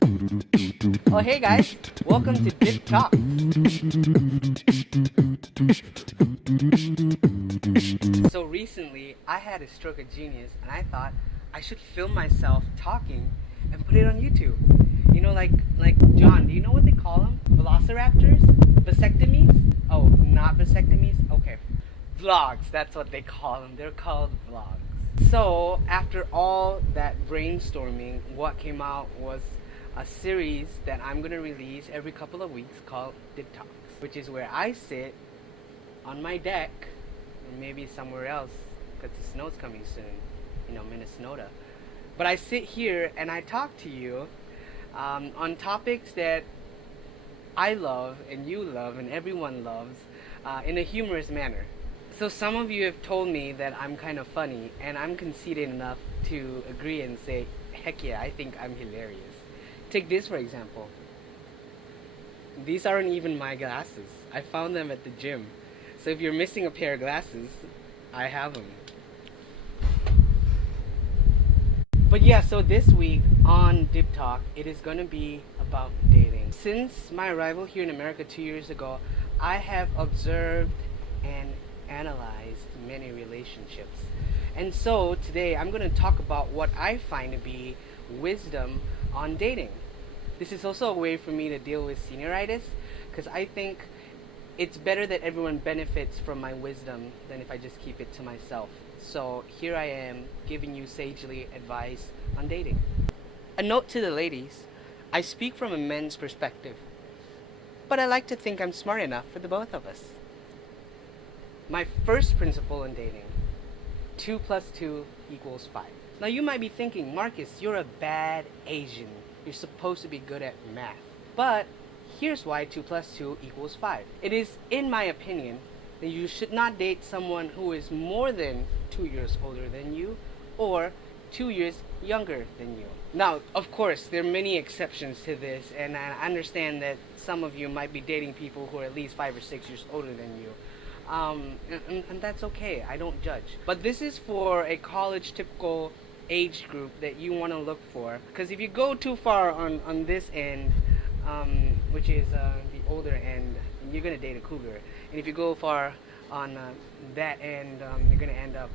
Oh, hey guys, welcome to DIPTalks. So recently, I had a stroke of genius, and I thought I should film myself talking and put it on YouTube. You know, like John. Do you know what they call them? Velociraptors? Vasectomies? Oh, not vasectomies. Okay, vlogs. That's what they call them. They're called vlogs. So after all that brainstorming, what came out was a series that I'm gonna release every couple of weeks called DIPTalks, which is where I sit on my deck, or maybe somewhere else, because the snow's coming soon, Minnesota. But I sit here and I talk to you on topics that I love and you love and everyone loves in a humorous manner. So some of you have told me that I'm kind of funny, and I'm conceited enough to agree and say, heck yeah, I think I'm hilarious. Take this for example. These aren't even my glasses. I found them at the gym. So if you're missing a pair of glasses, I have them. But yeah, so this week on Dip Talk, it is going to be about dating. Since my arrival here in America 2 years ago, I have observed and analyzed many relationships. And so today I'm going to talk about what I find to be wisdom on dating. This is also a way for me to deal with senioritis, because I think it's better that everyone benefits from my wisdom than if I just keep it to myself. So here I am giving you sagely advice on dating. A note to the ladies, I speak from a men's perspective, but I like to think I'm smart enough for the both of us. My first principle in dating, 2 plus 2 equals 5. Now you might be thinking, Marcus, you're a bad Asian. You're supposed to be good at math. But here's why 2 plus 2 equals 5. It is, in my opinion, that you should not date someone who is more than 2 years older than you or 2 years younger than you. Now, of course, there are many exceptions to this, and I understand that some of you might be dating people who are at least 5 or 6 years older than you. And that's okay. I don't judge. But this is for a college typical age group that you want to look for. Because if you go too far on this end, which is the older end, you're going to date a cougar. And if you go far on that end, you're going to end up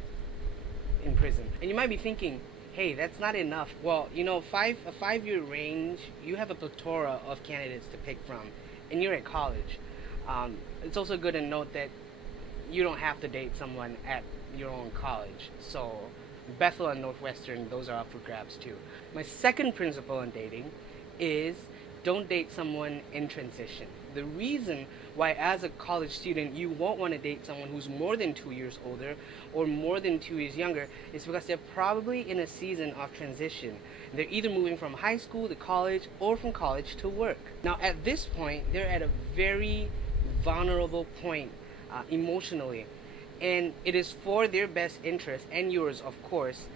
in prison. And you might be thinking, hey, that's not enough. Well, a 5-year range, you have a plethora of candidates to pick from. And you're at college. It's also good to note that you don't have to date someone at your own college. So Bethel and Northwestern, those are up for grabs too. My second principle in dating is don't date someone in transition. The reason why as a college student you won't want to date someone who's more than 2 years older or more than 2 years younger is because they're probably in a season of transition. They're either moving from high school to college or from college to work. Now at this point, they're at a very vulnerable point emotionally, and it is for their best interest and yours, of course,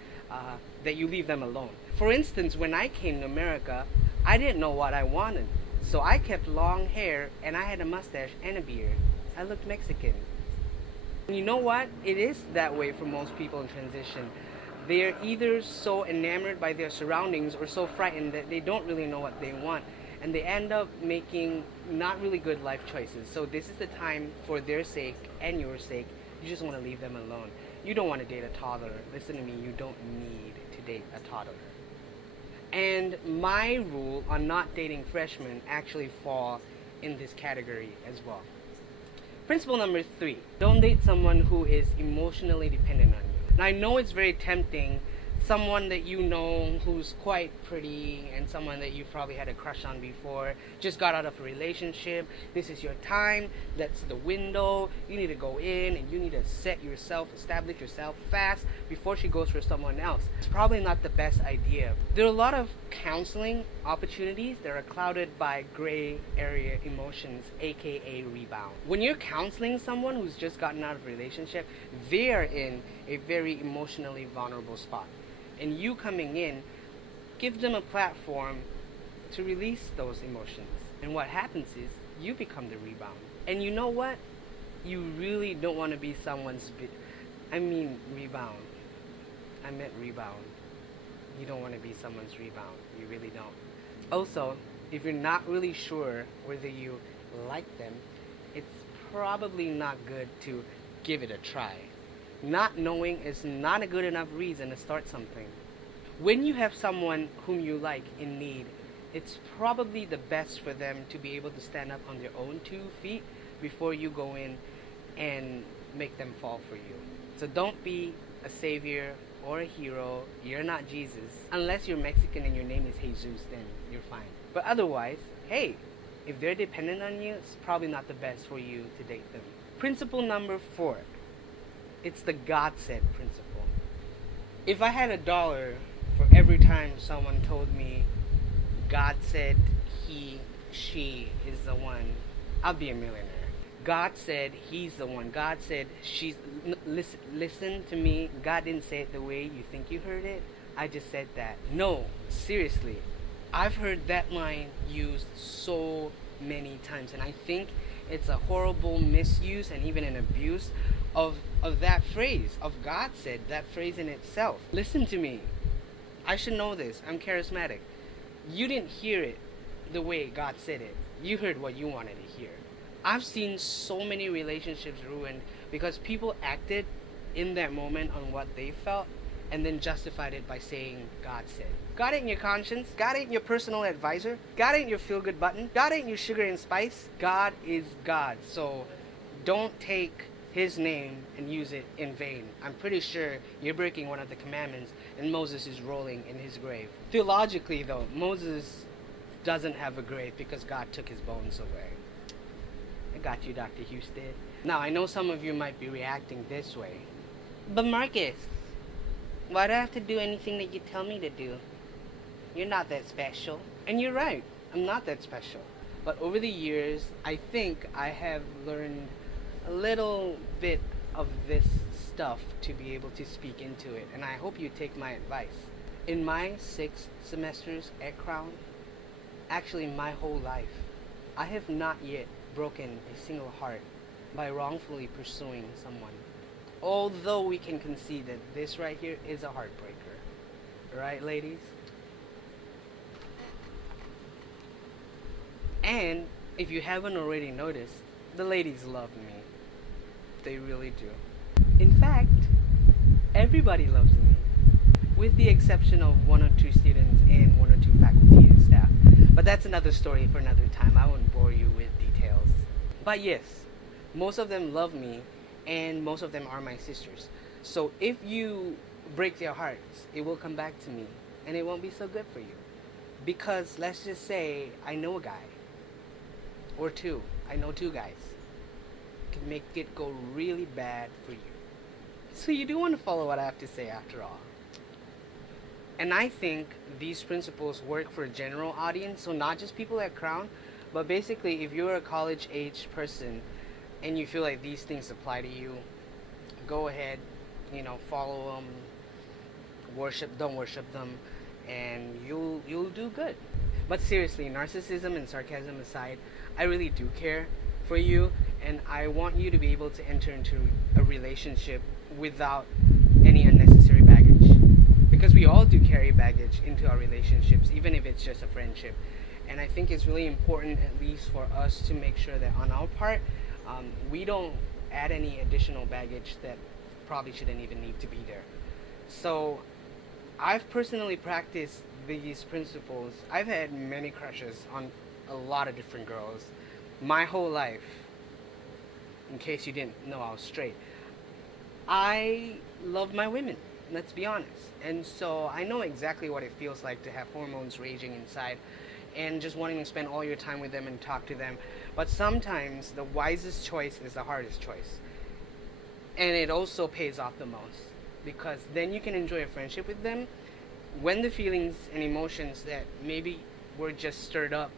that you leave them alone. For instance, when I came to America, I didn't know what I wanted, so I kept long hair and I had a mustache and a beard. I looked Mexican. And you know what? It is that way for most people in transition. They're either so enamored by their surroundings or so frightened that they don't really know what they want, and they end up making not really good life choices. So this is the time, for their sake and your sake, you just want to leave them alone. You don't want to date a toddler. Listen to me, you don't need to date a toddler. And my rule on not dating freshmen actually fall in this category as well. Principle number 3, don't date someone who is emotionally dependent on you. Now I know it's very tempting, someone that you know who's quite pretty and someone that you probably had a crush on before, just got out of a relationship. This is your time. That's the window. You need to go in and you need to establish yourself fast before she goes for someone else. It's probably not the best idea. There are a lot of counseling opportunities that are clouded by gray area emotions, aka rebound. When you're counseling someone who's just gotten out of a relationship, they are in a very emotionally vulnerable spot. And you coming in, give them a platform to release those emotions. And what happens is, you become the rebound. And you know what? You really don't want to be someone's rebound. I meant rebound. You don't want to be someone's rebound. You really don't. Also, if you're not really sure whether you like them, it's probably not good to give it a try. Not knowing is not a good enough reason to start something. When you have someone whom you like in need, it's probably the best for them to be able to stand up on their own 2 feet before you go in and make them fall for you. So don't be a savior or a hero. You're not Jesus. Unless you're Mexican and your name is Jesus, then you're fine. But otherwise, hey, if they're dependent on you, it's probably not the best for you to date them. Principle number 4. It's the God said principle. If I had $1 for every time someone told me God said he, she is the one, I'll be a millionaire. God said he's the one. God said she's... Listen to me. God didn't say it the way you think you heard it. I just said that. No, seriously. I've heard that line used so many times, and I think it's a horrible misuse and even an abuse of that phrase, of God said, that phrase in itself. Listen to me. I should know this. I'm charismatic. You didn't hear it the way God said it. You heard what you wanted to hear. I've seen so many relationships ruined because people acted in that moment on what they felt and then justified it by saying God said. God ain't your conscience. God ain't your personal advisor. God ain't your feel-good button. God ain't your sugar and spice. God is God. So don't take his name and use it in vain. I'm pretty sure you're breaking one of the commandments and Moses is rolling in his grave. Theologically though, Moses doesn't have a grave because God took his bones away. I got you, Dr. Houston. Now, I know some of you might be reacting this way. But Marcus, why do I have to do anything that you tell me to do? You're not that special. And you're right, I'm not that special. But over the years, I think I have learned a little bit of this stuff to be able to speak into it. And I hope you take my advice. In my 6 semesters at Crown, actually my whole life, I have not yet broken a single heart by wrongfully pursuing someone. Although we can concede that this right here is a heartbreaker. Right, ladies? And if you haven't already noticed, the ladies love me. They really do. In fact, everybody loves me, with the exception of 1 or 2 students and 1 or 2 faculty and staff. But that's another story for another time. I won't bore you with details. But yes, most of them love me, and most of them are my sisters. So if you break their hearts, it will come back to me, and it won't be so good for you. Because let's just say I know a guy, or 2. I know 2 guys. Can make it go really bad for you. So you do want to follow what I have to say after all. And I think these principles work for a general audience, so not just people at Crown, but basically if you're a college-age person and you feel like these things apply to you, go ahead, follow them, don't worship them, and you'll do good. But seriously, narcissism and sarcasm aside, I really do care for you, and I want you to be able to enter into a relationship without any unnecessary baggage. Because we all do carry baggage into our relationships, even if it's just a friendship. And I think it's really important, at least for us, to make sure that on our part, we don't add any additional baggage that probably shouldn't even need to be there. So I've personally practiced these principles. I've had many crushes on a lot of different girls my whole life. In case you didn't know I was straight, I love my women, let's be honest. And so I know exactly what it feels like to have hormones raging inside and just wanting to spend all your time with them and talk to them. But sometimes the wisest choice is the hardest choice. And it also pays off the most, because then you can enjoy a friendship with them when the feelings and emotions that maybe were just stirred up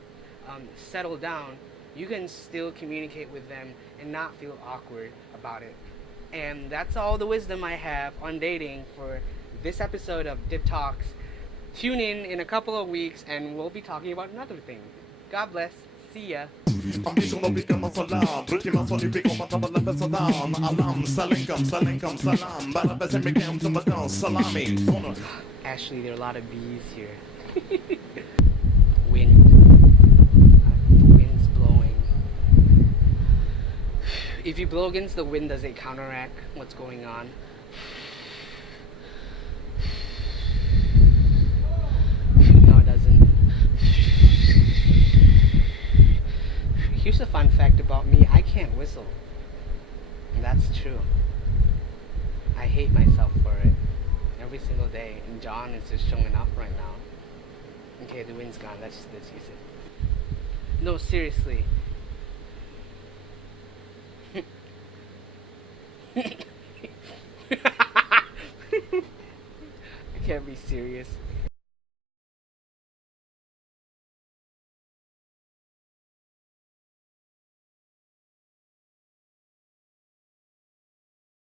settle down. You can still communicate with them and not feel awkward about it. And that's all the wisdom I have on dating for this episode of DIPTalks. Tune in a couple of weeks and we'll be talking about another thing. God bless. See ya. Ashley, there are a lot of bees here. Win. If you blow against the wind, does it counteract what's going on? No, it doesn't. Here's a fun fact about me. I can't whistle. And that's true. I hate myself for it. Every single day. And John is just showing up right now. Okay, the wind's gone. Let's use it. No, seriously. I can't be serious.